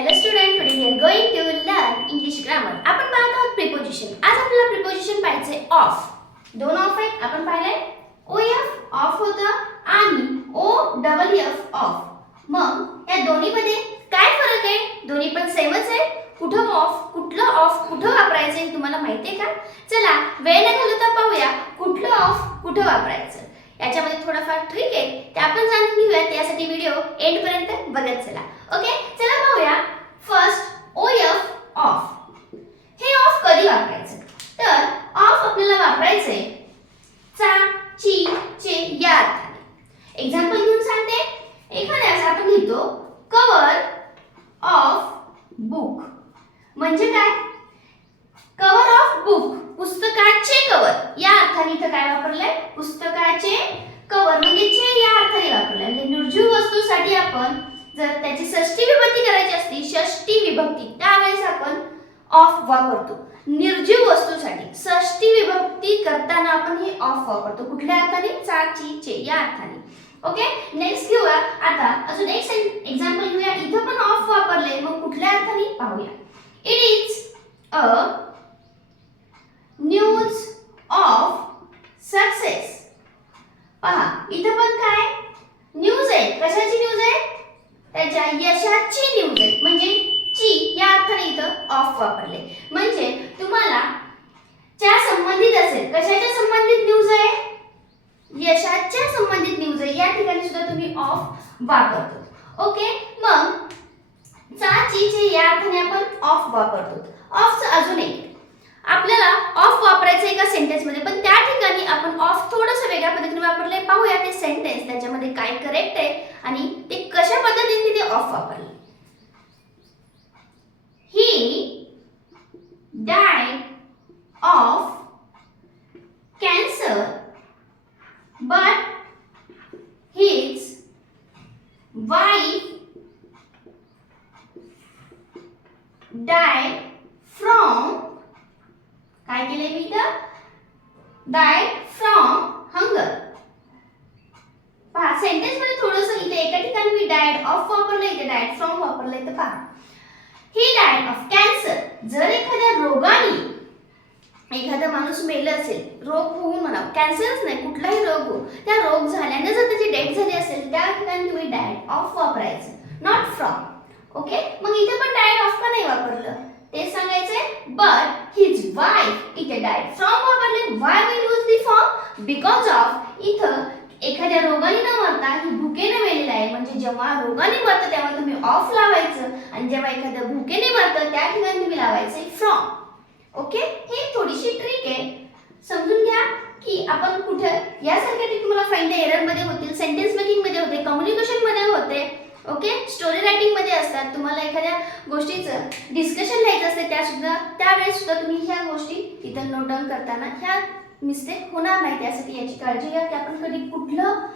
Hello student, today we are going to learn English grammar. आपण पाहत आहोत preposition. आज आपल्याला preposition पाहायचे off. दोन ऑफ आहेत आपण पाहिले. OF ऑफ होतं आणि OWF ऑफ. मग या दोन्ही मध्ये काय फरक आहे? दोन्ही पण सेमच आहे. कुठं ऑफ, कुठलं ऑफ, कुठं वापरायचं हे तुम्हाला माहिती आहे का? चला वेळ न घालवता पाहूया कुठलं ऑफ कुठं वापरायचं. याच्यामध्ये थोडाफार ट्रिक आहे ते आपण जाणून घेऊया. त्यासाठी व्हिडिओ एंड पर्यंत बघत चला. ओके, चला पाहूया. First OF of. हे ऑफ कधी वापरायचं? तर ऑफ आपल्याला वापरायचंय चा, ची, चे या अर्थाने. एक्झाम्पल घेऊन सांगते. एखाद्यास आपण लिहितो कव्हर ऑफ बुक. म्हणजे काय? कव्हर ऑफ बुक, पुस्तकाचे कव्हर या अर्थाने इथं काय वापरलंय? पुस्तकाचे कव्हर म्हणजे चे या अर्थाने वापरलंय. म्हणजे निर्जीव वस्तूसाठी आपण जर त्याची षष्ठी विभक्ती करायची असती, षष्ठी विभक्ती, त्यावेळेस आपण ऑफ वापरतो. निर्जीव वस्तूसाठी षष्ठी विभक्ती करताना आपण हे ऑफ वापरतो. कुठल्या अर्थाने? चा, ची, चे या अर्थाने. ओके, नेक्स्ट घेऊया. आता अजून एक एक्झाम्पल घेऊया. इथं पण ऑफ वापरले, मग कुठल्या अर्थाने पाहूया. It is a news of success. पहा इथं पण काय न्यूज आहे. कशाची न्यूज आहे? त्याच्या यशाची न्यूज आहे. म्हणजे ची या अर्थाने इथं ऑफ वापरले. म्हणजे तुम्हाला च्या संबंधित असेल. कशाच्या संबंधित न्यूज आहे? यशाच्या संबंधित न्यूज आहे. या ठिकाणी सुद्धा तुम्ही ऑफ वापरतो. ओके, मग चा, ची, चे या अर्थाने आपण ऑफ वापरतो. ऑफचं अजून एक आपल्याला ऑफ वापरायचं एका सेंटेन्स मध्ये, पण त्या ठिकाणी आपण ऑफ थोडंसं वेगळ्या पद्धतीने वापरले. पाहूया ते सेंटेन्स त्याच्यामध्ये काय करेक्ट आहे आणि ते कशा पद्धतीने ते ऑफ वापरले. He died of cancer but his wife died from काय केले मी इथं? Died from hunger. पहा सेंटेन्स मध्ये थोडंसं इथे एका ठिकाणी मी डायड ऑफ वापरलं, इथे डायड फ्रॉम वापरलंय. तर पहा ही डायड ऑफ कॅन्सर. जर एखाद्या रोगाने एखादा माणूस मेला असेल, रोग होऊन म्हणा, कॅन्सरच नाही कुठलाही रोग हो, त्या रोग झाल्याने जर त्याची डेथ झाली असेल त्या ठिकाणी तुम्ही डायड ऑफ वापरायचं, नॉट फ्रॉम. ओके, मग इथे पण डायड ऑफ का नाही वापरलं ते सांगायचंय. बट हिज वाईफ इथे डायड फ्रॉम वापरले. Why we use the from? Because of इथं एखाद्या रोगाने न मरता ही भुकेने मेलेला आहे. म्हणजे जेव्हा रोगाने मरतं तेव्हा तुम्ही ऑफ लावायचं आणि जेव्हा एखाद्या भुकेने मरतं त्या ठिकाणी तुम्ही लावायचं फ्रॉम. ओके, हे थोडीशी ट्रिक आहे, समजून घ्या की आपण कुठे यासारख्या ट्रिक तुम्हाला फाइंड द एरर मध्ये होतील, सेंटेन्स मेकिंग मध्ये होते, कम्युनिकेशन मध्ये होते. ओके, स्टोरी रायटिंग मध्ये असतात. तुम्हाला एखाद्या गोष्टीचं डिस्कशन लिहायचं असते त्यावेळेस सुद्धा तुम्ही ह्या गोष्टी इथं नोट डाऊन करताना ह्या मिस्टेक होणार नाही. त्यासाठी याची काळजी घ्या की आपण कधी कुठलं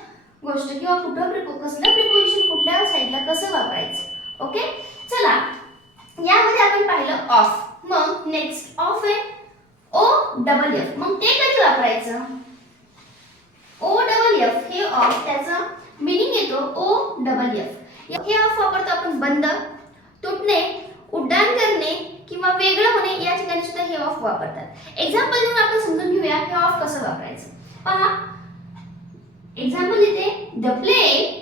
गोष्ट किंवा कसलं प्रिपोजिशन कुठल्या साईडला कसं वापरायचं. ओके, चला यामध्ये आपण पाहिलं ऑफ. मग नेक्स्ट ऑफ आहे OWF. मग ते कधी वापरायचं? OWF हे ऑफ, त्याचं मीनिंग येतो OWF. हे ऑफ वापरतो आपण बंद, तुटणे, उड्डाण करणे किंवा वेगळं होणे या ठिकाणी सुद्धा हे ऑफ वापरतात. एक्झाम्पल देऊन आपण समजून घेऊया हे ऑफ कसं वापरायचं. पहा एक्झाम्पल इथे द प्लेन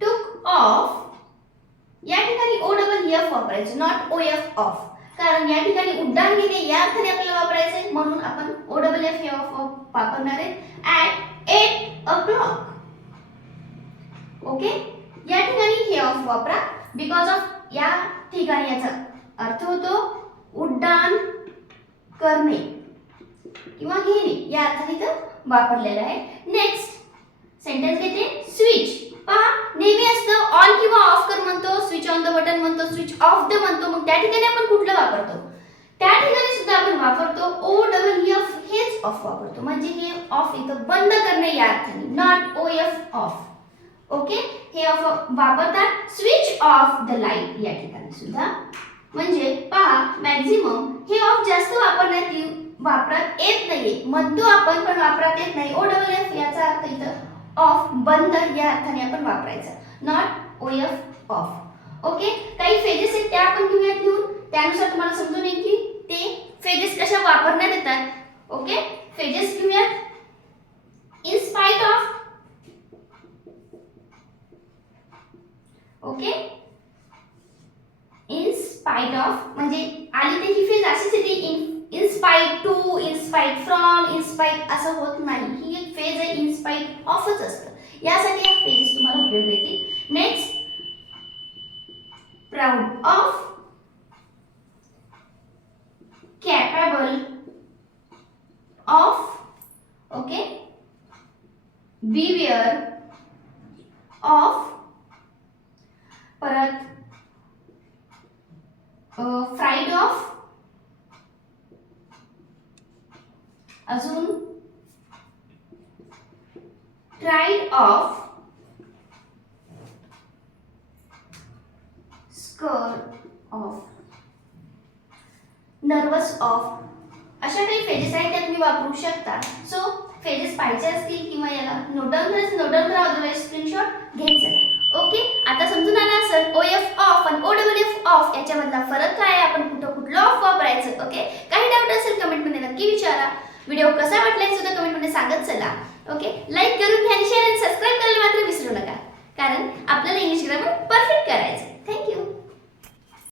टुक ऑफ. या ठिकाणी OWF वापरायचं, नॉट OF ऑफ. कारण या ठिकाणी उड्डाण घेणे या अर्थाने आपल्याला वापरायचे, म्हणून आपण OWF हे ऑफ वापरणार आहे. At 8 o'clock. ओके, या ठिकाणी हे ऑफ वापरा. बिकॉज ऑफ या ठिकाणी याचा अर्थ होतो उड्डाण करणे किंवा घेणे या अर्थाने इथं वापरलेला आहे. नेक्स्ट सेंटेन्स घेते स्विच. पहा नेहमी असतं ऑन किंवा ऑफ कर म्हणतो, स्विच ऑन द बटन म्हणतो, स्विच ऑफ द म्हणतो. मग त्या ठिकाणी आपण कुठलं वापरतो? त्या ठिकाणी सुद्धा आपण वापरतो OWF हेच ऑफ वापरतो. म्हणजे हे ऑफ इथं बंद करणे या अर्थाने, नॉट OF ऑफ. ओके, हे ऑफ वापरतात. स्विच ऑफ द लाईट या ठिकाणी सुद्धा. म्हणजे पहा मॅक्झिमम हे ऑफ जास्त वापरात येत नाहीये. म्हणतो आपण पण वापरात येत नाही. OWF याचा अर्थ इथं ऑफ बंद या अर्थाने आपण वापरायचा, नॉट OF ऑफ. ओके, काही फेजेस आहेत त्या आपण घेऊयात लिहून, त्यानुसार तुम्हाला समजून येईल की ते फेजेस कशा वापरण्यात येतात. ओके, फेजेस घेऊयात. In spite of. Okay, in spite of म्हणजे आली तर ही फेज अशीच येते. In spite to, in spite from, in spite असं होत नाही. ही एक फेज आहे, इन स्पाइट ऑफच असतं. यासाठी या फेजेस तुम्हाला उपयोग येतील. Next, proud of, capable of. Okay, beware of, परत फ्राइड ऑफ, अजून tried of, scared of, nervous of. अशा काही फेजेस आहेत त्या तुम्ही वापरू शकता. सो फेजेस पाहिजे असतील किंवा याला नोट डाऊन करा, अदरवाइज स्क्रीनशॉट घ्यायचा. ओके, आता समजून आलं असेल OF ऑफ आणि OFF ऑफ याच्यामधला फरक काय आहे, आपण कुठलं ऑफ वापरायचं. ओके, काही डाऊट असेल कमेंट मध्ये नक्की विचारा. व्हिडिओ कसा वाटला हे सुद्धा कमेंट मध्ये सांगत चला. ओके, लाईक करून घ्या आणि शेअर आणि सबस्क्राईब करायला मात्र विसरू नका, कारण आपल्याला इंग्लिश ग्रामर परफेक्ट